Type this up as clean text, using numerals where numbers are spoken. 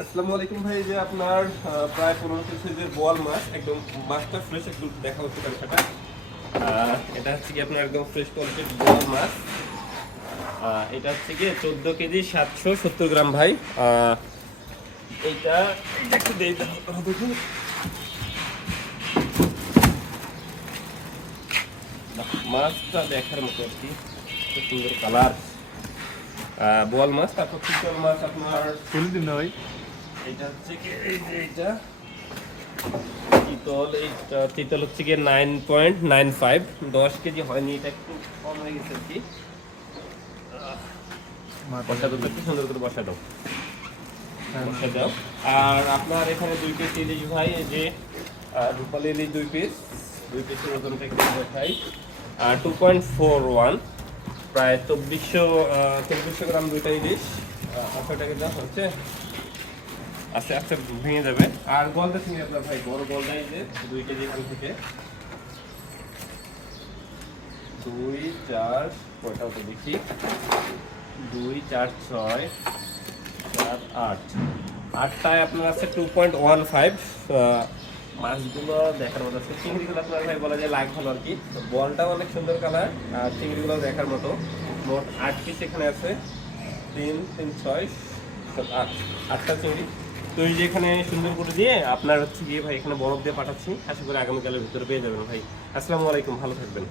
আসসালামু আলাইকুম ভাই, যে আপনার প্রায় 15 সাইজের বোয়াল মাছ, একদম মাছটা ফ্রেশ, একদম দেখা হচ্ছে সেটা। এটা হচ্ছে কি আপনার একদম ফ্রেশ কোয়ালিটির বোয়াল মাছ। এটা হচ্ছে কি 14 কেজি 770 গ্রাম ভাই। এইটা এটা একটু দেখুন, মাছটা দেখার মতো আর কি, খুব সুন্দর কালার। বোয়াল মাছ, তারপর চিতল মাছ আপনার তুলে দিন না ভাই। এটা হচ্ছে কি এই যে এইটা চিতল হচ্ছে গিয়ে 9.95, 10 কেজি হয়নি, এটা একটু কম হয়ে গেছে আর কি। বসা দাও, একটু সুন্দর করে বসা দাও, বসা দাও। আর আপনার এখানে 2 পিস ইলিশ ভাই, এই যে রূপালী ইলিশ 2 পিসের ওজনটা একটু দেখাই। 2.41, প্রায় 2400 গ্রাম দুইটা ইলিশ। 800 টাকা দাম হচ্ছে, আস্তে আস্তে ভেঙে যাবে। আর গলদা চিংড়ি আপনার ভাই বড় গলদাই যে 2 কেজি এখান থেকে 2 4 কয়টা তো দেখি, 2 4 6 4 8, আটটায় আপনার আছে 2.15। মাছগুলো দেখার মতো আছে। চিংড়িগুলো আপনার ভাই বলা যায় লাগ ভালো আর কি, বলটাও অনেক সুন্দর কালার, আর চিংড়িগুলো দেখার মতো। মোট 8 পিস এখানে আছে, 3 3 6 7 8, 8টা চিংড়ি। তো এই যে এখানে সুন্দর করে দিয়ে আপনার হচ্ছে গিয়ে ভাই এখানে বরফ দিয়ে পাঠাচ্ছি, আশা করি আগামীকালের ভিতরে পেয়ে যাবেন ভাই। আসসালামু আলাইকুম, ভালো থাকবেন।